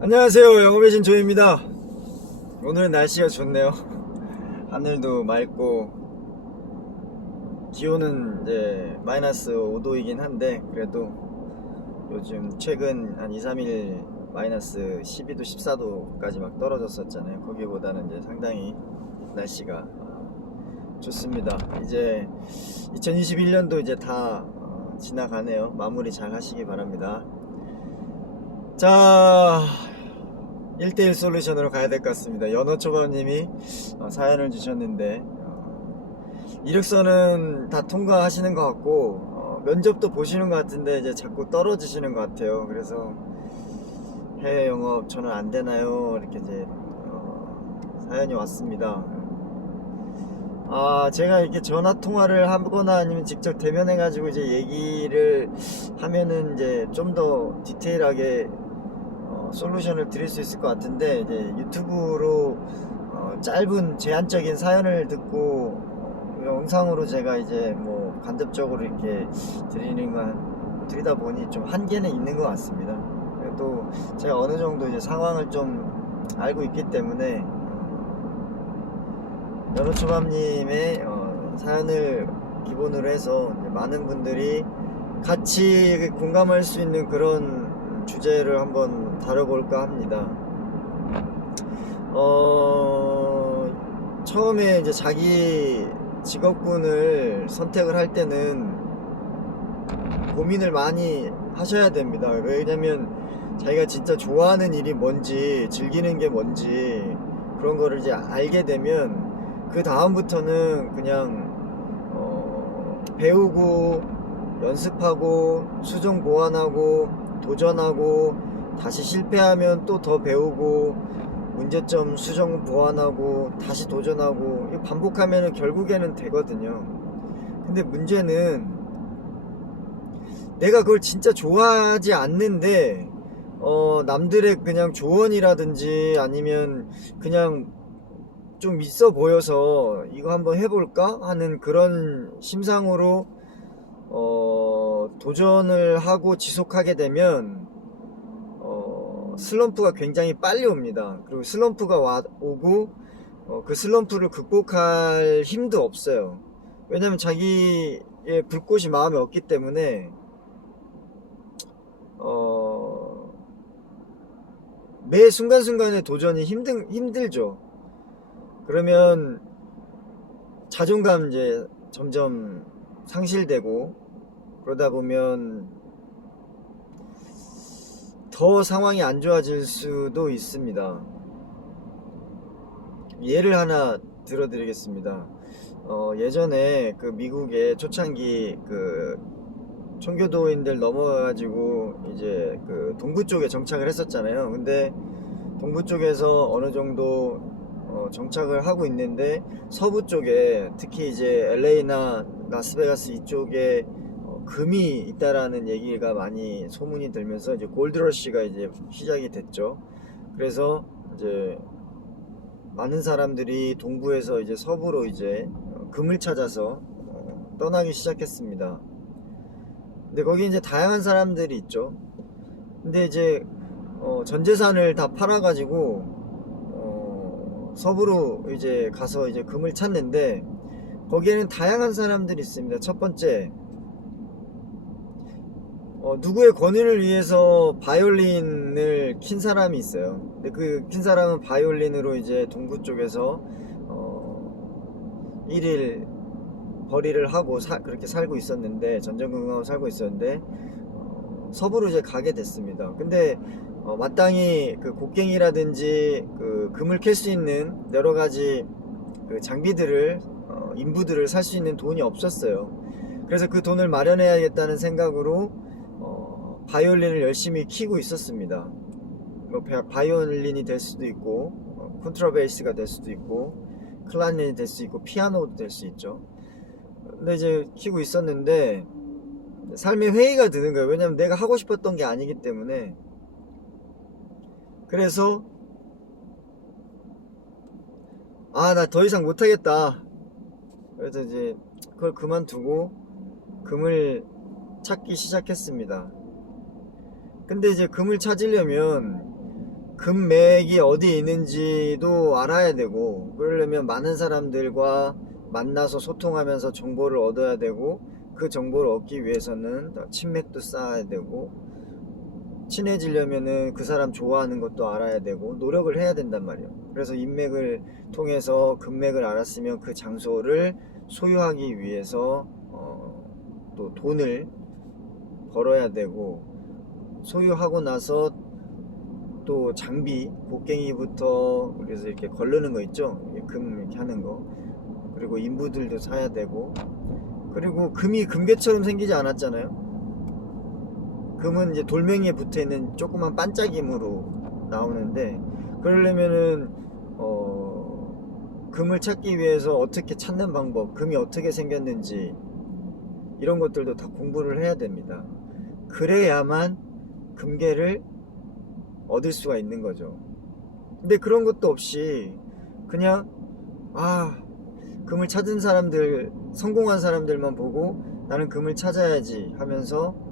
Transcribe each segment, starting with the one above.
안녕하세요. 영업의 신 조입니다. 오늘은 날씨가 좋네요. 하늘도 맑고 기온은 이제 마이너스 5도이긴 한데 그래도 요즘 최근 한 2, 3일 마이너스 12도 14도까지 막 떨어졌었잖아요. 거기보다는 이제 상당히 날씨가 어, 좋습니다. 이제 2021년도 이제 다 어, 지나가네요. 마무리 잘 하시기 바랍니다 자 1대1 솔루션으로 가야 될 것 같습니다. 연어초밥님이 어, 사연을 주셨는데 어, 이력서는 다 통과하시는 것 같고 어, 면접도 보시는 것 같은데 이제 자꾸 떨어지시는 것 같아요. 그래서 해외 영업 저는 안 되나요? 이렇게 이제 어, 사연이 왔습니다. 아 제가 이렇게 전화 통화를 하거나 아니면 직접 대면해 가지고 이제 얘기를 하면은 이제 좀 더 디테일하게 어, 솔루션을 드릴 수 있을 것 같은데 이제 유튜브로 어, 짧은 제한적인 사연을 듣고 어, 영상으로 제가 이제 뭐 간접적으로 이렇게 드리는 건 드리다 보니 좀 한계는 있는 것 같습니다. 그래도 제가 어느 정도 이제 상황을 좀 알고 있기 때문에 어, 연호초밥님의 어, 사연을 기본으로 해서 많은 분들이 같이 공감할 수 있는 그런 주제를 한번 다뤄볼까 합니다. 어, 처음에 이제 자기 직업군을 선택을 할 때는 고민을 많이 하셔야 됩니다. 왜냐면 자기가 진짜 좋아하는 일이 뭔지, 즐기는 게 뭔지, 그런 거를 이제 알게 되면 그 다음부터는 그냥 어, 배우고 연습하고 수정 보완하고 도전하고 다시 실패하면 또 더 배우고 문제점 수정 보완하고 다시 도전하고 반복하면 결국에는 되거든요. 근데 문제는 내가 그걸 진짜 좋아하지 않는데 어 남들의 그냥 조언이라든지 아니면 그냥 좀 있어 보여서 이거 한번 해볼까 하는 그런 심상으로 어, 도전을 하고 지속하게 되면 어, 슬럼프가 굉장히 빨리 옵니다. 그리고 슬럼프가 와, 오고 어, 그 슬럼프를 극복할 힘도 없어요. 왜냐면 자기의 불꽃이 마음에 없기 때문에 어, 매 순간순간의 도전이 힘든, 힘들죠. 그러면 자존감 이제 점점 상실되고 그러다 보면 더 상황이 안 좋아질 수도 있습니다. 예를 하나 들어드리겠습니다. 어, 예전에 그 미국의 초창기 그 청교도인들 넘어가지고 이제 그 동부 쪽에 정착을 했었잖아요. 근데 동부 쪽에서 어느 정도 어, 정착을 하고 있는데 서부 쪽에 특히 이제 LA나 라스베가스 이쪽에 어, 금이 있다라는 얘기가 많이 소문이 들면서 이제 골드러시가 이제 시작이 됐죠. 그래서 이제 많은 사람들이 동부에서 이제 서부로 이제 어, 금을 찾아서 어, 떠나기 시작했습니다. 근데 거기 이제 다양한 사람들이 있죠. 근데 이제 어, 전 재산을 다 팔아가지고 어, 서부로 이제 가서 이제 금을 찾는데 거기에는 다양한 사람들이 있습니다. 첫 번째, 어, 누구의 권위를 위해서 바이올린을 킨 사람이 있어요. 근데 그 킨 사람은 바이올린으로 이제 동부 쪽에서 어, 1일 벌이를 하고 사- 그렇게 살고 있었는데 전전긍긍하고 살고 있었는데 어, 서부로 이제 가게 됐습니다. 근데 어, 마땅히 그 곡괭이라든지 그 금을 캘 수 있는 여러 가지 그 장비들을 어, 인부들을 살 수 있는 돈이 없었어요. 그래서 그 돈을 마련해야겠다는 생각으로 어, 바이올린을 열심히 키고 있었습니다. 뭐 바- 바이올린이 될 수도 있고 어, 콘트라베이스가 될 수도 있고 클라리넷이 될 수 있고 피아노도 될 수 있죠. 근데 이제 키고 있었는데 삶의 회의가 드는 거예요. 왜냐면 내가 하고 싶었던 게 아니기 때문에 그래서 아 나 더 이상 못하겠다 그래서 이제 그걸 그만두고 금을 찾기 시작했습니다. 근데 이제 금을 찾으려면 금맥이 어디 있는지도 알아야 되고 그러려면 많은 사람들과 만나서 소통하면서 정보를 얻어야 되고 그 정보를 얻기 위해서는 친맥도 쌓아야 되고 친해지려면은 그 사람 좋아하는 것도 알아야 되고 노력을 해야 된단 말이에요. 그래서 인맥을 통해서 금맥을 알았으면 그 장소를 소유하기 위해서 어, 또 돈을 벌어야 되고 소유하고 나서 또 장비 곡괭이부터 그래서 이렇게 걸르는 거 있죠? 금 이렇게 하는 거. 그리고 인부들도 사야 되고. 그리고 금이 금괴처럼 생기지 않았잖아요 금은 이제 돌멩이에 붙어 있는 조그만 반짝임으로 나오는데 그러려면은 어 금을 찾기 위해서 어떻게 찾는 방법 금이 어떻게 생겼는지 이런 것들도 다 공부를 해야 됩니다 그래야만 금괴를 얻을 수가 있는 거죠. 근데 그런 것도 없이 그냥 아 금을 찾은 사람들 성공한 사람들만 보고 나는 금을 찾아야지 하면서 어,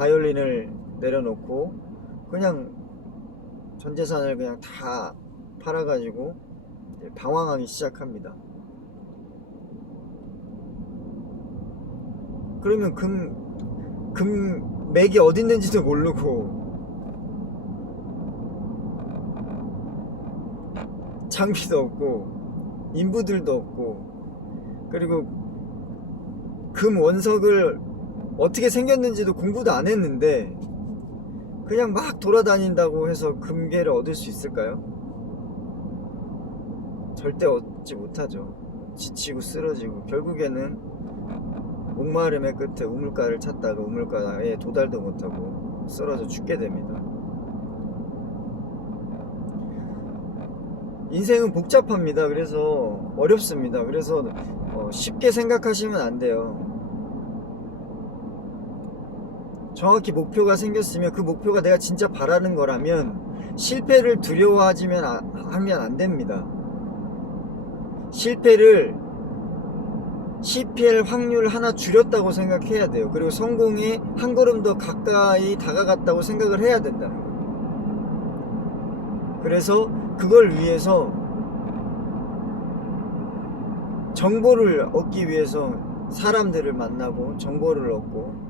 바이올린을 내려놓고 그냥 전 재산을 그냥 다 팔아가지고 방황하기 시작합니다. 그러면 금, 금 맥이 어디 있는지도 모르고 장비도 없고 인부들도 없고 그리고 금 원석을 어떻게 생겼는지도 공부도 안 했는데 그냥 막 돌아다닌다고 해서 금괴를 얻을 수 있을까요? 절대 얻지 못하죠. 지치고 쓰러지고 결국에는 목마름의 끝에 우물가를 찾다가 우물가에 도달도 못하고 쓰러져 죽게 됩니다. 인생은 복잡합니다. 그래서 어렵습니다. 그래서 어, 쉽게 생각하시면 안 돼요. 정확히 목표가 생겼으면 그 목표가 내가 진짜 바라는 거라면 실패를 두려워하지면 아- 하면 안 됩니다. 실패를 실패할 확률 하나 줄였다고 생각해야 돼요. 그리고 성공에 한 걸음 더 가까이 다가갔다고 생각을 해야 된다는 거예요. 그래서 그걸 위해서 정보를 얻기 위해서 사람들을 만나고 정보를 얻고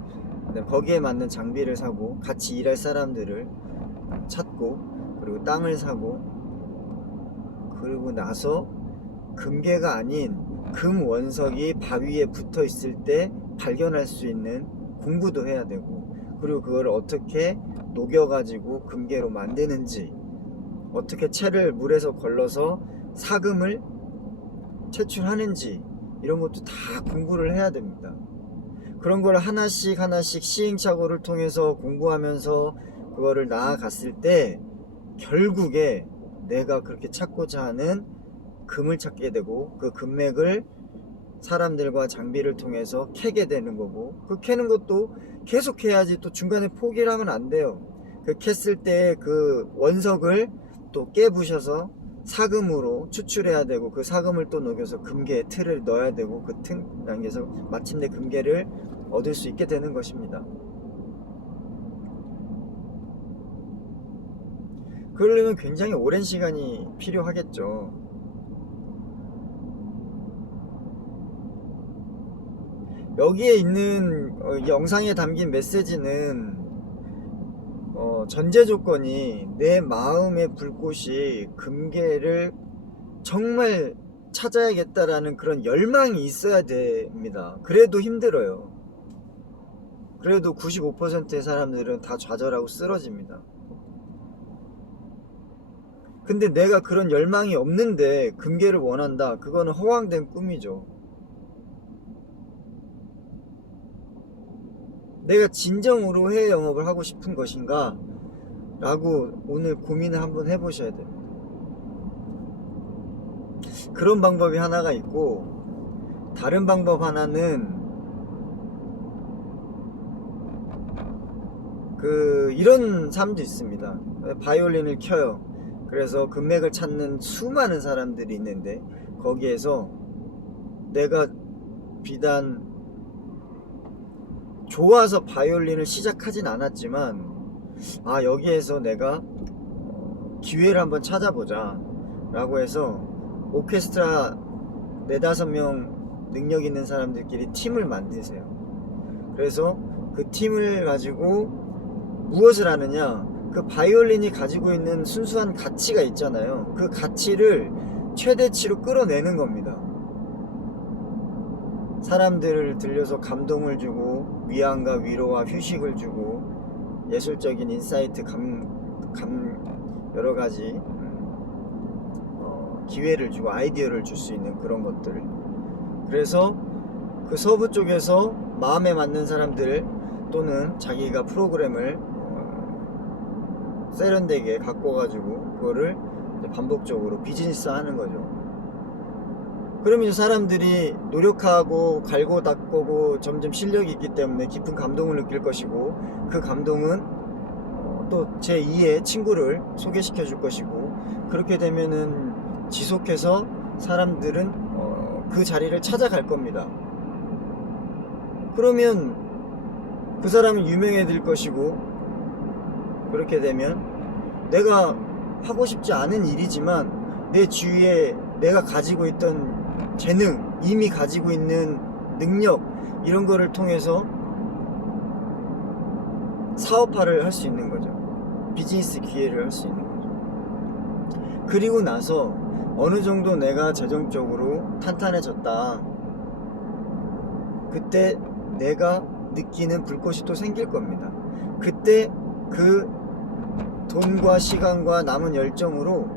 그다음에 거기에 맞는 장비를 사고 같이 일할 사람들을 찾고 그리고 땅을 사고 그리고 나서 금괴가 아닌 금 원석이 바위에 붙어 있을 때 발견할 수 있는 공부도 해야 되고 그리고 그걸 어떻게 녹여 가지고 금괴로 만드는지 어떻게 채를 물에서 걸러서 사금을 채출하는지 이런 것도 다 공부를 해야 됩니다. 그런 걸 하나씩 하나씩 시행착오를 통해서 공부하면서 그거를 나아갔을 때 결국에 내가 그렇게 찾고자 하는 금을 찾게 되고 그 금맥을 사람들과 장비를 통해서 캐게 되는 거고 그 캐는 것도 계속 해야지 또 중간에 포기를 하면 안 돼요. 그 캤을 때 그 원석을 또 깨부셔서 사금으로 추출해야 되고 그 사금을 또 녹여서 금괴에 틀을 넣어야 되고 그틈 단계에서 마침내 금괴를 얻을 수 있게 되는 것입니다. 그러려면 굉장히 오랜 시간이 필요하겠죠. 여기에 있는 어, 이 영상에 담긴 메시지는 어, 전제 조건이 내 마음의 불꽃이 금괴를 정말 찾아야겠다라는 그런 열망이 있어야 됩니다. 그래도 힘들어요. 그래도 95%의 사람들은 다 좌절하고 쓰러집니다. 근데 내가 그런 열망이 없는데 금괴를 원한다. 그거는 허황된 꿈이죠. 내가 진정으로 해외 영업을 하고 싶은 것인가? 라고 오늘 고민을 한번 해보셔야 돼요. 그런 방법이 하나가 있고, 다른 방법 하나는, 그, 이런 삶도 있습니다. 바이올린을 켜요. 그래서 금맥을 찾는 수많은 사람들이 있는데, 거기에서 내가 비단 좋아서 바이올린을 시작하진 않았지만 아 여기에서 내가 기회를 한번 찾아보자 라고 해서 오케스트라 네다섯 명 능력 있는 사람들끼리 팀을 만드세요 그래서 그 팀을 가지고 무엇을 하느냐? 그 바이올린이 가지고 있는 순수한 가치가 있잖아요. 그 가치를 최대치로 끌어내는 겁니다. 사람들을 들려서 감동을 주고 위안과 위로와 휴식을 주고 예술적인 인사이트 감, 감 여러 가지 음, 어, 기회를 주고 아이디어를 줄 수 있는 그런 것들. 그래서 그 서부 쪽에서 마음에 맞는 사람들 또는 자기가 프로그램을 어, 세련되게 갖고 가지고 그거를 반복적으로 비즈니스 하는 거죠 그러면 이제 사람들이 노력하고 갈고 닦고 점점 실력이 있기 때문에 깊은 감동을 느낄 것이고 그 감동은 어, 또 제2의 친구를 소개시켜 줄 것이고 그렇게 되면은 지속해서 사람들은 어, 그 자리를 찾아갈 겁니다. 그러면 그 사람은 유명해질 것이고 그렇게 되면 내가 하고 싶지 않은 일이지만 내 주위에 내가 가지고 있던 재능, 이미 가지고 있는 능력 이런 거를 통해서 사업화를 할 수 있는 거죠. 비즈니스 기회를 할 수 있는 거죠. 그리고 나서 어느 정도 내가 재정적으로 탄탄해졌다. 그때 내가 느끼는 불꽃이 또 생길 겁니다. 그때 그 돈과 시간과 남은 열정으로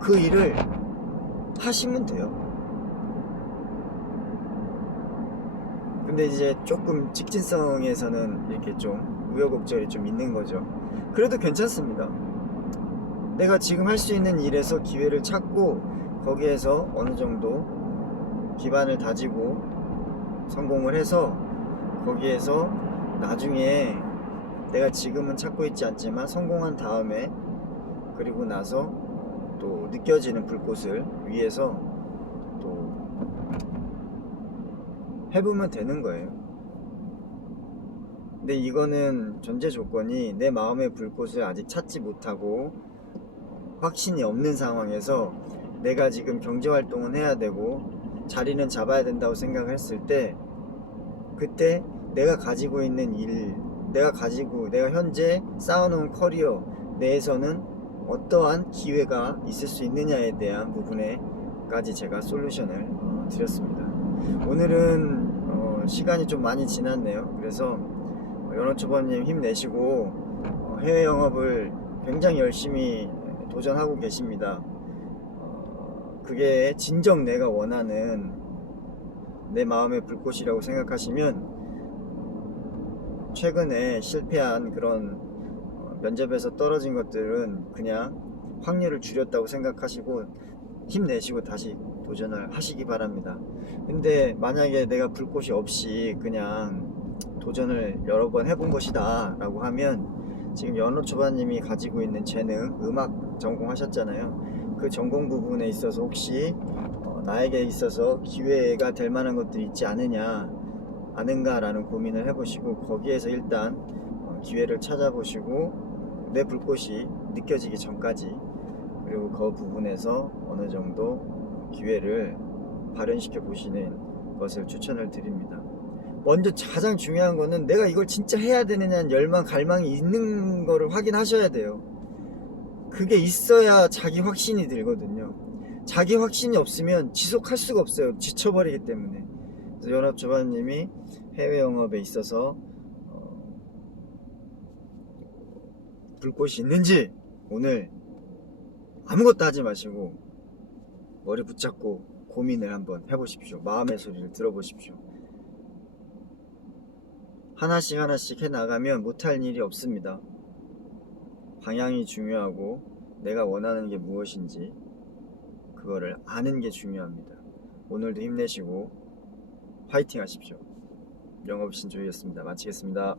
그 일을 하시면 돼요. 근데 이제 조금 직진성에서는 이렇게 좀 우여곡절이 좀 있는 거죠. 그래도 괜찮습니다. 내가 지금 할 수 있는 일에서 기회를 찾고 거기에서 어느 정도 기반을 다지고 성공을 해서 거기에서 나중에 내가 지금은 찾고 있지 않지만 성공한 다음에 그리고 나서 또 느껴지는 불꽃을 위해서 또 해보면 되는 거예요. 근데 이거는 전제 조건이 내 마음의 불꽃을 아직 찾지 못하고 확신이 없는 상황에서 내가 지금 경제 활동은 해야 되고 자리는 잡아야 된다고 생각을 했을 때 그때 내가 가지고 있는 일, 내가 가지고 내가 현재 쌓아놓은 커리어 내에서는 어떠한 기회가 있을 수 있느냐에 대한 부분에까지 제가 솔루션을 어, 드렸습니다. 오늘은 어, 시간이 좀 많이 지났네요. 그래서 연어초보님 힘내시고 어, 해외 영업을 굉장히 열심히 도전하고 계십니다. 어, 그게 진정 내가 원하는 내 마음의 불꽃이라고 생각하시면 최근에 실패한 그런 어, 면접에서 떨어진 것들은 그냥 확률을 줄였다고 생각하시고 힘내시고 다시 도전을 하시기 바랍니다. 근데 만약에 내가 불꽃이 없이 그냥 도전을 여러 번 해본 것이다 라고 하면 지금 연호초바님이 가지고 있는 재능, 음악 전공하셨잖아요. 그 전공 부분에 있어서 혹시 어, 나에게 있어서 기회가 될 만한 것들이 있지 않느냐, 아는가라는 고민을 해보시고 거기에서 일단 어, 기회를 찾아보시고 내 불꽃이 느껴지기 전까지 그리고 그 부분에서 어느 정도 기회를 발현시켜 보시는 것을 추천을 드립니다. 먼저 가장 중요한 거는 내가 이걸 진짜 해야 되느냐는 열망, 갈망이 있는 거를 확인하셔야 돼요. 그게 있어야 자기 확신이 들거든요. 자기 확신이 없으면 지속할 수가 없어요. 지쳐버리기 때문에. 그래서 연합 조반님이 해외 영업에 있어서 어, 불꽃이 있는지 오늘 아무것도 하지 마시고 머리 붙잡고 고민을 한번 해보십시오. 마음의 소리를 들어보십시오. 하나씩 하나씩 해 나가면 못할 일이 없습니다. 방향이 중요하고 내가 원하는 게 무엇인지 그거를 아는 게 중요합니다. 오늘도 힘내시고 화이팅 하십시오. 영업신 조이였습니다. 마치겠습니다.